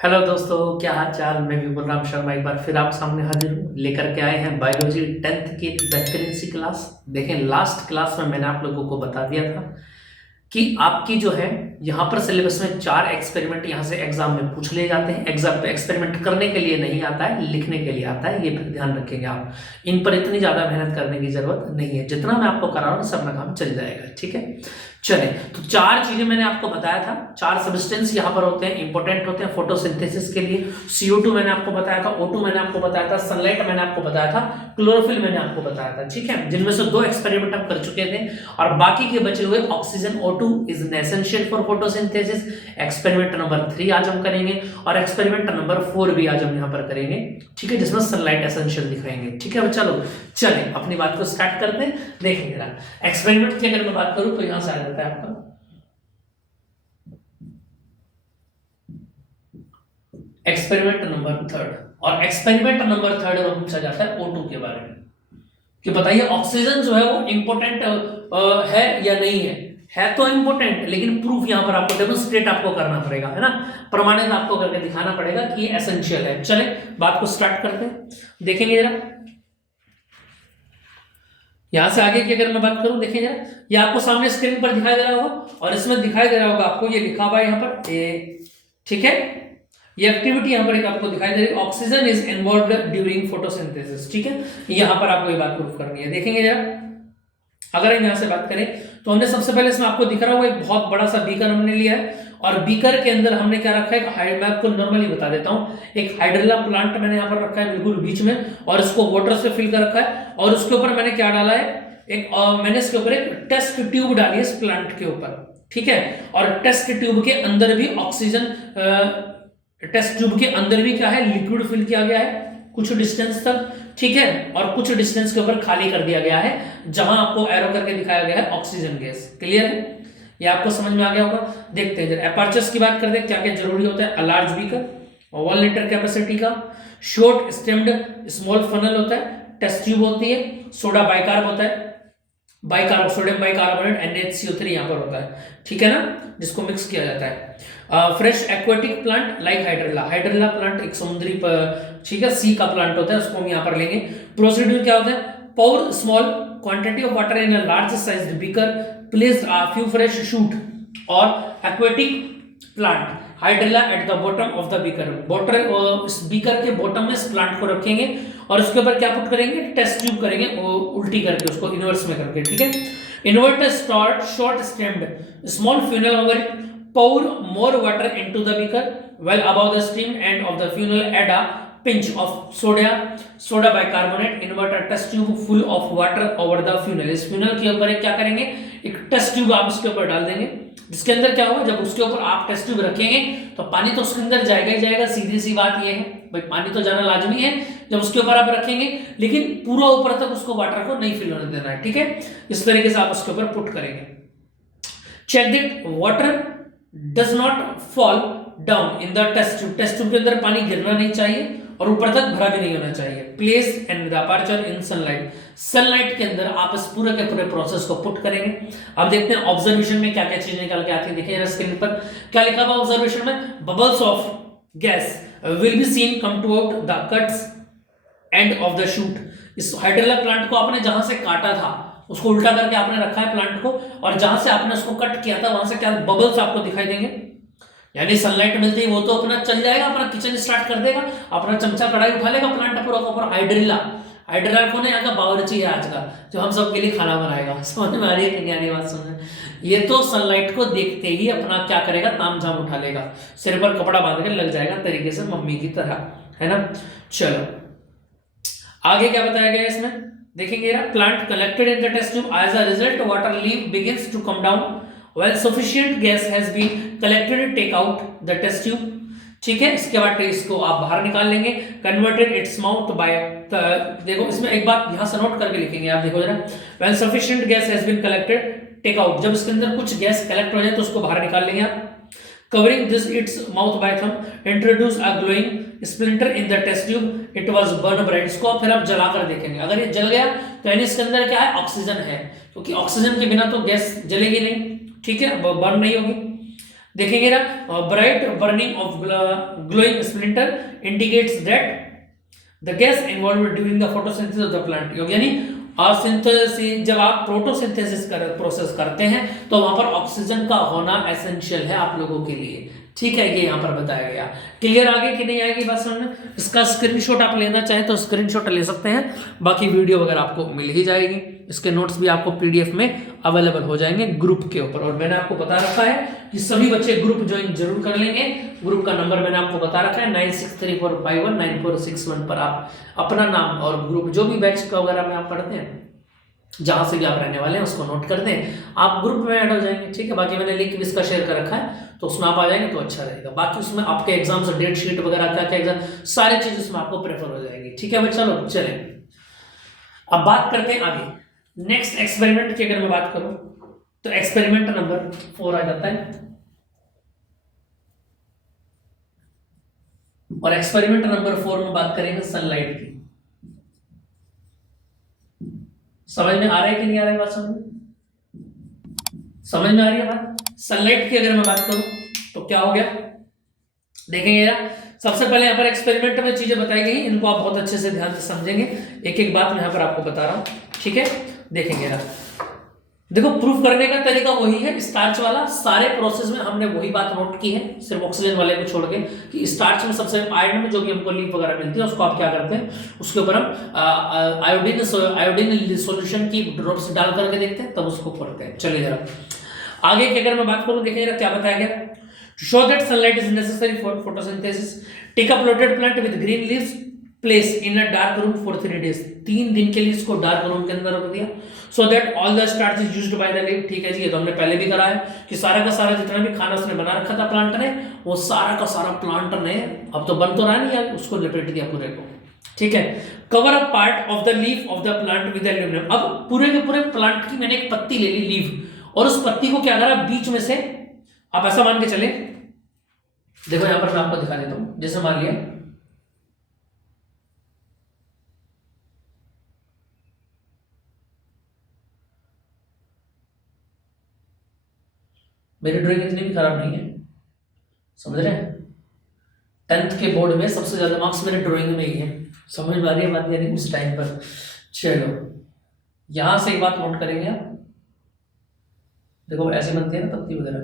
Hello दोस्तों, क्या हाल चाल। मैं भी बलराम शर्मा एक बार फिर आप सामने हाजिर हूँ। लेकर के आए हैं बायोलॉजी 10th की एक बेहतरीन सी क्लास। देखें, लास्ट क्लास में मैंने आप लोगों को बता दिया था कि आपकी जो है यहाँ पर सिलेबस में 4 एक्सपेरिमेंट यहाँ से एग्जाम में पूछ लिए जाते हैं। एग्जाम पे एक्सपेरिमेंट करने के लिए नहीं आता है, लिखने के लिए आता है। ये फिर ध्यान रखेंगे आप। इन पर इतनी ज्यादा मेहनत करने की जरूरत नहीं है। जितना मैं आपको करा रहा हूँ सब में काम चल जाएगा, ठीक है। चले, तो 4 चीजें मैंने आपको बताया था। 4 सब्सटेंस यहाँ पर होते हैं, इंपॉर्टेंट होते हैं फोटोसिंथेसिस के लिए। CO2 मैंने आपको बताया था, O2 मैंने आपको बताया था, सनलाइट मैंने आपको बताया था, क्लोरोफिल मैंने आपको बताया था, ठीक है। जिनमें से 2 एक्सपेरिमेंट आप कर चुके थे और बाकी के बचे हुए oxygen O2 is essential for photosynthesis. Experiment number 3 आज हम करेंगे और एक्सपेरिमेंट नंबर 4 भी आज हम यहाँ पर करेंगे, ठीक है, जिसमें सनलाइट एसेंशियल दिखाएंगे, ठीक है बच्चा लोग। चले अपनी बात को स्टार्ट करते हैं। देखेंगे ना, एक्सपेरिमेंट की अगर मैं बात करूं तो यहां से आ जाता है आपका एक्सपेरिमेंट नंबर 3। और एक्सपेरिमेंट नंबर 3 में पूछा जाता है O2 के बारे में कि बताइए ऑक्सीजन जो है वो इंपॉर्टेंट है या नहीं है तो इंपॉर्टेंट, लेकिन प्रूफ यहां पर आपको डेमोन्स्ट्रेट आपको करना पड़ेगा, है ना। प्रमाणित आपको करके दिखाना पड़ेगा कि ये एसेंशियल है। चले बात को स्टार्ट करते हैं। देखेंगे जरा, यहां से आगे की अगर मैं बात करूं, देखिए जरा, ये आपको सामने स्क्रीन पर दिखाई दे रहा होगा और इसमें दिखाई दे रहा होगा आपको ये लिखा हुआ है यहाँ पर ए, ठीक है। ये एक्टिविटी यहाँ पर एक आपको दिखाई दे रही है, oxygen is involved during photosynthesis, ठीक है। यहाँ पर आपको ये बात प्रूफ करनी है। देखेंगे जरा, अगर हम यहाँ से बात करें तो हमने सबसे पहले इसमें आपको दिख रहा होगा एक बहुत बड़ा सा बीकर हमने लिया है और बीकर के अंदर हमने क्या रखा है, मैं आपको नॉर्मली बता देता हूँ, एक हाइड्रोला प्लांट मैंने यहाँ पर रखा है बिल्कुल बीच में और इसको वाटर से फिल कर रखा है और उसके ऊपर मैंने क्या डाला है, एक मैंने इसके ऊपर एक टेस्ट ट्यूब डाली है इस प्लांट के ऊपर, ठीक है। और टेस्ट ट्यूब के अंदर भी ऑक्सीजन, टेस्ट ट्यूब के अंदर भी क्या है, लिक्विड फिल किया गया है कुछ डिस्टेंस तक, ठीक है। और कुछ डिस्टेंस के ऊपर खाली कर दिया गया है जहां आपको एरो करके दिखाया गया है ऑक्सीजन गैस। क्लियर है, ये आपको समझ में आ गया होगा। देखते हैं जरा एपर्चर्स की बात करते हैं, क्या क्या जरूरी होता है। लार्ज बीकर 1 लीटर कैपेसिटी का, शॉर्ट स्टेम्ड स्मॉल फनल होता है, टेस्ट ट्यूब होती है, सोडा बाइकार्ब होता है, बाइकार्ब सोडियम बाइकार्बोनेट NaCO3 यहाँ पर होता है, ठीक है ना, जिसको मिक्स किया जाता है। Fresh aquatic plant like hydrilla, hydrilla plant एक समुद्री, ठीक है, सी का प्लांट होता है, उसको हम यहाँ पर लेंगे। प्रोसीड्यूर क्या होता है, pour small quantity of water in a large sized beaker, place a few fresh shoot or aquatic plant hydrilla at the bottom of the beaker। Water इस बीकर के बॉटम में इस प्लांट को रखेंगे और उसके ऊपर क्या पुट करेंगे, टेस्ट ट्यूब करेंगे उल्टी करके, उसको इनवर्स में करके, ठीक है। Invert start short stemmed small funnel over it, pour more water into the beaker, well above the stream end of the funnel add a pinch of soda bicarbonate, invert a test tube full of water over the funnel। इस funnel के ऊपर क्या करेंगे, एक test tube आप उसके ऊपर डाल देंगे, जिसके अंदर क्या होगा, जब उसके ऊपर आप टेस्ट ट्यूब रखेंगे तो पानी तो उसके अंदर जाएगा ही जाएगा, सीधी सी बात ये है भाई, पानी तो जाना लाजमी है जब उसके ऊपर आप रखेंगे, लेकिन पूरा ऊपर तक उसको वाटर को नहीं फिल होने देना है, ठीक है। इस तरीके से आप उसके ऊपर पुट करेंगे। Check that water does not fall down in the test tube, test tube के अंदर पानी गिरना नहीं चाहिए और ऊपर तक भरा भी नहीं होना चाहिए। Place and the aperture in sunlight, sunlight के अंदर आप इस पूरे के पूरे प्रोसेस को पुट करेंगे। अब देखते हैं ऑब्जर्वेशन में क्या क्या चीज निकल के आती है। देखिए स्क्रीन पर क्या लिखा हुआ ऑब्जर्वेशन में, bubbles of gas will be seen come to out the cuts end of the shoot. इस हाइड्रोला प्लांट को आपने जहां से काटा था उसको उल्टा करके आपने रखा है प्लांट को, और जहां से आपने उसको कट किया था वहां से क्या बबल्स आपको दिखाई देंगे, यानी सनलाइट मिलती है वो तो अपना चल जाएगा, अपना किचन स्टार्ट कर देगा, अपना चमचा कढ़ाई उठा लेगा, प्लांट पूरा का पूरा हाइड्रिला। हाइड्रिला कौन है, यहाँ का बावर्ची है आज का, जो हम सब के लिए खाना बनाएगा। समझ में आ रही है कि नहीं आ रही बात समझ, ये तो सनलाइट को देखते ही अपना क्या करेगा, तामझाम उठा लेगा, सिर पर कपड़ा बांध के लग जाएगा तरीके से मम्मी की तरह, है ना। चलो आगे क्या बताया गया इसमें, देखेंगे plant collected in the test tube, as a result water level begins to come down, when sufficient gas has been collected take out the test tube, ठीक है। इसके बाद इसको आप बाहर निकाल लेंगे, converted its mouth by, देखो इसमें एक बात यहां से नोट करके लिखेंगे आप, देखो जरा, when sufficient gas has been collected take out, जब इसके अंदर कुछ गैस कलेक्ट हो जाए तो उसको बाहर निकाल लेंगे आप। covering this its mouth by thumb, introduce a glowing splinter in the test tube, it was burn bright। इसको फिर आप जलाकर देखेंगे, अगर ये जल गया तो यानी इसके अंदर क्या है, ऑक्सीजन है, क्योंकि ऑक्सीजन के बिना तो गैस जलेगी नहीं, ठीक है, बर्न नहीं होगी। देखेंगे ना, bright burning of glowing splinter indicates that the gas involve during the photosynthesis of the plant, यानी सिंथेसिस, जब आप फोटोसिंथेसिस प्रोसेस करते हैं तो वहां पर ऑक्सीजन का होना एसेंशियल है आप लोगों के लिए। ठीक है, ये यहाँ पर बताया गया। क्लियर आगे कि नहीं आएगी बात समझ में? इसका स्क्रीनशॉट आप लेना चाहें तो स्क्रीनशॉट ले सकते हैं, बाकी वीडियो वगैरह आपको मिल ही जाएगी, इसके नोट्स भी आपको पीडीएफ में अवेलेबल हो जाएंगे ग्रुप के ऊपर। और मैंने आपको बता रखा है कि सभी बच्चे ग्रुप ज्वाइन जरूर कर लेंगे। ग्रुप का नंबर मैंने आपको बता रखा है 9634519461 पर आप अपना नाम और ग्रुप जो भी बैच का वगैरह में आप पढ़ते हैं, जहां से भी आप रहने वाले हैं उसको नोट कर दें, आप ग्रुप में ऐड हो जाएंगे। ठीक है, बाकी मैंने लिंक भी इसका शेयर कर रखा है, तो उसमें आप आ जाएंगे तो अच्छा रहेगा। बाकी उसमें आपके एग्जाम से डेट शीट वगैरह क्या क्या एग्जाम सारी चीज उसमें आपको प्रेफर हो जाएगी। ठीक है भाई, चलो चलें अब बात करते हैं आगे। नेक्स्ट एक्सपेरिमेंट की अगर मैं बात करूं तो एक्सपेरिमेंट नंबर 4 आ जाता है, और एक्सपेरिमेंट नंबर 4 में बात करेंगे सनलाइट की। समझ में आ रहा है कि नहीं आ रहा है बात? समझ में आ रही है बात? सनलाइट की अगर मैं बात करूं तो क्या हो गया, देखेंगे यार, सबसे पहले यहाँ पर एक्सपेरिमेंट में चीजें बताई गई, इनको आप बहुत अच्छे से ध्यान से समझेंगे। एक एक बात मैं यहाँ पर आपको बता रहा हूं, ठीक है? देखेंगे यार, देखो प्रूफ करने का तरीका वही है स्टार्च वाला, सारे प्रोसेस में हमने वही बात नोट की है, सिर्फ ऑक्सीजन वाले को छोड़ के, कि स्टार्च में सबसे आयरन में जो भी हमको लीफ वगैरह मिलती है उसको आप क्या करते हैं, उसके ऊपर हम आयोडीन सॉल्यूशन की ड्रॉप्स डाल करके देखते हैं, तब उसको पढ़ते हैं। चलिए जरा आगे की अगर मैं बात करूं, देखिए जरा क्या बताया गया। To show that sunlight is necessary for photosynthesis, take a potted plant with green leaves, place in a dark room for 3 days. 3 दिन के लिए इसको डार्क रूम के अंदर रख दिया, so that all the starch is used by the leaf. ठीक है जी, ये तो हमने पहले भी करा है कि सारा का सारा जितना भी खाना उसने बना रखा था प्लांट ने, वो सारा का सारा प्लांट ने, अब तो बन तो रहा नहीं यार, उसको लपेट दिया पूरे को। ठीक है, cover a part of the leaf of the plant with aluminium. अब पूरे के पूरे प्लांट की मैंने एक पत्ती ले ली लीफ, और उस पत्ती को क्या करा, बीच में से आप ऐसा मान के चले, देखो यहां पर मैं आपको दिखा देता हूं, जैसे मान लिया मेरी ड्राइंग इतनी भी खराब नहीं है, समझ रहे हैं? 10th के बोर्ड में सबसे ज्यादा मार्क्स मेरे ड्राइंग में ही है, समझ में आ रही है बात यानी उस टाइम पर। चलो यहां से एक बात नोट करेंगे आप, देखो ऐसे बनती है ना पत्ती वगैरह,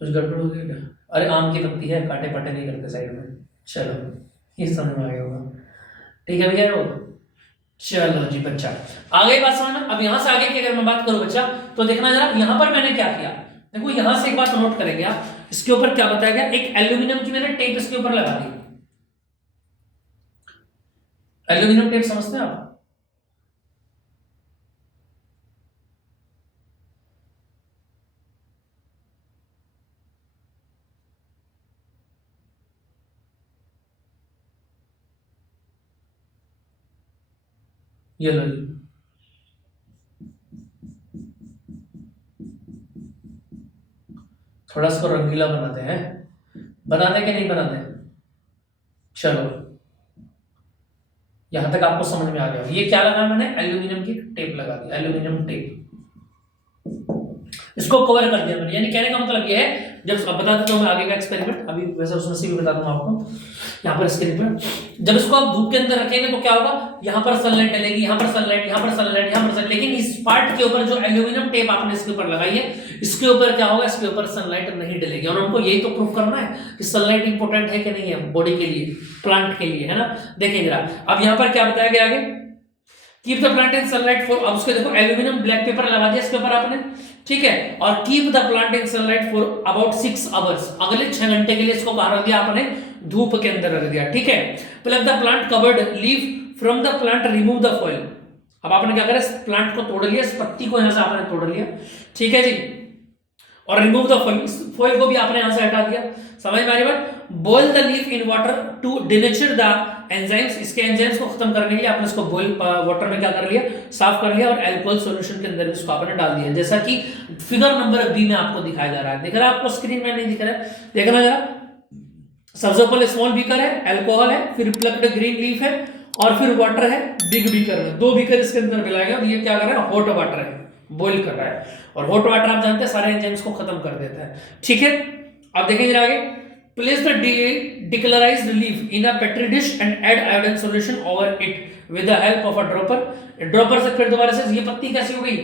कुछ गड़बड़ हो गई क्या? अरे आम की पत्ती है, काटे पटे नहीं करते साइड में। चलो ये समझ में आ गया होगा, ठीक है भैया? वो चलो जी बच्चा, आगे बात समझना। अब यहां से आगे की अगर मैं बात करूं बच्चा, तो देखना जरा यहां पर मैंने क्या किया, देखो यहां से एक बात नोट करेंगे आप, इसके ऊपर क्या बताया गया, एक एल्यूमिनियम की मैंने टेप इसके ऊपर लगा दी। एल्यूमिनियम टेप समझते हैं आप? ये लो जी, थोड़ा इसको रंगीला बनाते हैं, बनाते कि नहीं बनाते? चलो यहां तक आपको समझ में आ गया। ये क्या लगा मैंने, एल्यूमिनियम की टेप लगा दी, एल्यूमिनियम टेप, इसको कवर कर दिया मैंने। यानी कहने का मतलब ये है, जब अब बता देता हूं मैं आगे का एक्सपेरिमेंट, अभी वैसे उसमें से भी बता दूंगा आपको यहाँ पर स्क्रीन पर। जब इसको आप धूप के अंदर रखेंगे तो क्या होगा, यहाँ पर सनलाइट डलेगी, यहाँ पर सनलाइट, यहाँ पर सनलाइट, यहाँ पर सनलाइट, लेकिन इस पार्ट के ऊपर जो एल्यूमिनियम टेप आपने इसके ऊपर लगाई है, इसके ऊपर क्या होगा, इसके ऊपर सनलाइट नहीं डलेगी। और हमको यही तो प्रूफ करना है कि सनलाइट इंपॉर्टेंट है कि नहीं है बॉडी के लिए, प्लांट के लिए, है ना? देखिए जरा अब यहाँ पर क्या बताया गया आगे, keep the plant in sunlight for, अब उसके देखो एल्यूमिनियम ब्लैक पेपर लगा दिया इसके ऊपर आपने, ठीक है, और keep the plant in sunlight for about 6 hours, अगले 6 घंटे के लिए इसको कहां रख दिया आपने, धूप के अंदर रख दिया। ठीक है, plug the plant covered leaf from the plant, remove the foil. अब आपने क्या करा, इस प्लांट को तोड़ लिया, इस पत्ती को यहां से आपने तोड़ लिया, ठीक है जी, और रिमूव द फॉइल, फॉइल को भी आपने यहां से हटा दिया। समझ में आ रही बात? Boil the leaf in water to denature the enzymes, इसके एंजाइम्स को खत्म करने के लिए आपने इसको बॉइल वाटर में क्या कर लिया, साफ कर लिया, और अल्कोहल सॉल्यूशन के अंदर इसको आपने डाल दिया, जैसा कि फिगर नंबर बी में आपको दिखाया जा रहा है। दिख रहा है आपको स्क्रीन में? नहीं दिख रहा है, देखना जरा। सबसे पहले स्मॉल बीकर है, अल्कोहल है, फिर प्लग्ड ग्रीन लीफ है, और फिर वाटर है बिग बीकर में, 2 बीकर इसके अंदर मिलाया गया, और ये क्या कर रहा है, हॉट वाटर है, बॉइल कर रहा है, और हॉट वाटर आप जानते हैं सारे एंजाइम्स को खत्म कर देता है। ठीक है, अब देखें जरा आगे, place the decolourised leaf in a petri dish and add iodine solution over it with the help of a dropper. Dropper से फिर दोबारा से ये पत्ती कैसी हो गई,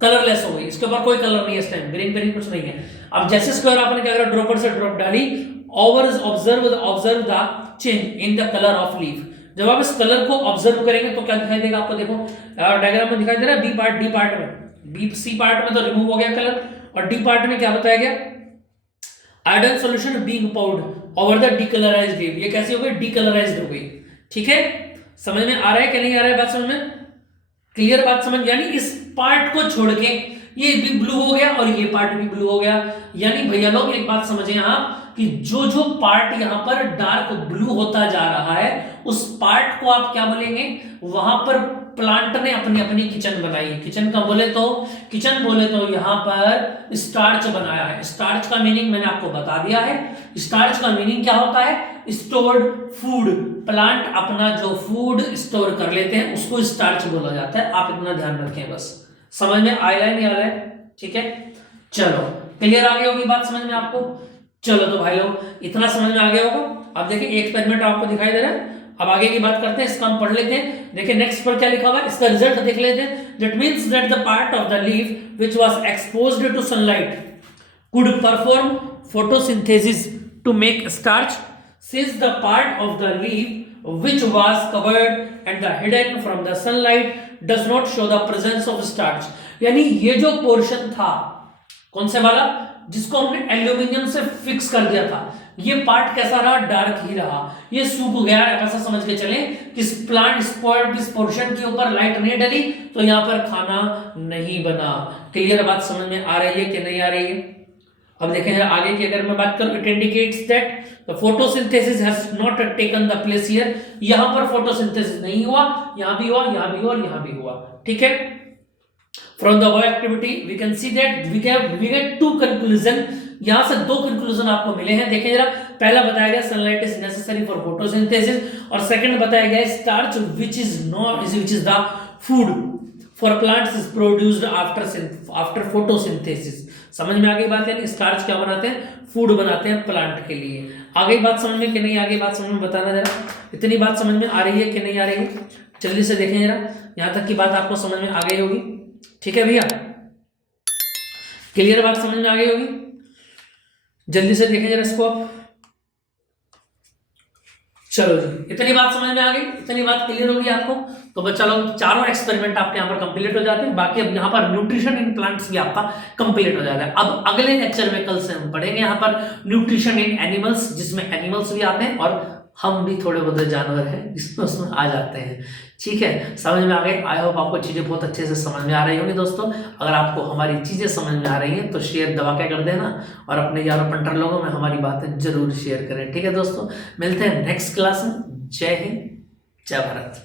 कलरलेस हो गई, इसके ऊपर कोई कलर नहीं है, इस टाइम ग्रीन ग्रीन कुछ नहीं है। अब जैसे स्क्वायर आपने क्या करा, ड्रॉपर से ड्रॉप डाली, over observe the change in the colour of leaf. जब आप इस कलर को ऑब्जर्व करेंगे तो क्या दिखाई देगा आपको, देखो डायग्राम में दिखाई दे रहा है, बी पार्ट डी पार्ट में, बी सी पार्ट में तो रिमूव हो गया कलर, और डी पार्ट में क्या बताया गया, iodine solution being poured over the decolourised leaf. ये कैसी हो गई, डीकलराइज्ड हो गई। ठीक है, समझ में आ रहा है कि नहीं आ रहा है बात, समझ में क्लियर बात समझ, यानी इस पार्ट को छोड़ के ये भी ब्लू हो गया और ये पार्ट भी ब्लू हो गया। यानी भैया लोग एक बात समझें आप कि जो जो पार्ट यहां पर डार्क ब्लू होता जा रहा है उस पार्ट को आप क्या बोलेंगे, वहां पर प्लांट ने अपनी अपनी किचन बनाई है। किचन का बोले तो यहां पर स्टार्च बनाया है। स्टार्च का मीनिंग मैंने आपको बता दिया है। स्टार्च का मीनिंग क्या होता है, स्टोर्ड फूड। प्लांट अपना जो फूड स्टोर कर लेते हैं उसको स्टार्च बोला जाता है। आप इतना ध्यान रखें, बस समझ में आया नहीं आ रहा है, ठीक है। चलो क्लियर आ गई होगी बात समझ में आपको। चलो तो भाई लोग इतना समझ में आ गया होगा। अब देखिए एक्सपेरिमेंट आपको दिखाई दे रहा है। अब आगे की बात करते हैं, इसका हम पढ़ लेते हैं। देखिए नेक्स्ट पर क्या लिखा हुआ है, इसका रिजल्ट देख लेते हैं। That means that the part of the leaf which was exposed to sunlight could perform photosynthesis to make starch, since the part of the leaf which was covered and the hidden from the sunlight does not show the presence of starch। यानी ये जो portion था कौन से वाला, जिसको हमने aluminium से फिक्स कर दिया था, ये पार्ट कैसा रहा, डार्क ही रहा। ये सूख गया, ऐसा समझ के चले कि इस प्लांट इस पोर्शन के ऊपर लाइट नहीं डली तो यहाँ पर खाना नहीं बना। क्लियर बात समझ में आ रही है कि नहीं आ रही है। अब देखें आगे की अगर मैं बात करूं, it indicates that the photosynthesis has not taken the place here. यहां पर फोटोसिंथेसिस नहीं हुआ, यहां भी हुआ, यहां भी हुआ और यहां भी हुआ। ठीक है, from the above activity we can see that we get to conclusion. यहां से दो कंक्लूजन आपको मिले हैं। देखिए जरा, पहला बताया गया sunlight is necessary for photosynthesis, और सेकंड बताया गया starch which is the food for plants is produced after photosynthesis. समझ में आ गई बात है, स्टार्च क्या बनाते हैं, फूड बनाते हैं प्लांट के लिए। आगे बात समझ में कि नहीं, आगे बात समझ में बताना जरा। इतनी बात समझ में आ रही है कि नहीं आ रही है, जल्दी से देखें जरा, यहां तक की बात आपको समझ में आ गई होगी। ठीक है भैया, क्लियर बात समझ में आ गई होगी। जल्दी से देखें जरा इसको आप। चलो जी, इतनी बात समझ में आ गई, इतनी बात क्लियर होगी आपको। तो बच्चा लोग चारों एक्सपेरिमेंट आपके यहाँ पर कंप्लीट हो जाते हैं। बाकी अब यहाँ पर न्यूट्रिशन इन प्लांट्स भी आपका कंप्लीट हो जाता है। अब अगले लेक्चर में कल से हम पढ़ेंगे यहाँ पर न्यूट्रिशन इन एनिमल्स, जिसमें एनिमल्स भी आते हैं और हम भी थोड़े बहुत जानवर हैं जिसमें उसमें आ जाते हैं। ठीक है, समझ में आ गए। आई होप आपको चीज़ें बहुत अच्छे से समझ में आ रही होंगी दोस्तों। अगर आपको हमारी चीज़ें समझ में आ रही हैं तो शेयर दबा के कर देना, और अपने यारों पंटर लोगों में हमारी बातें जरूर शेयर करें। ठीक है दोस्तों, मिलते हैं नेक्स्ट क्लास में। जय हिंद, जय भारत।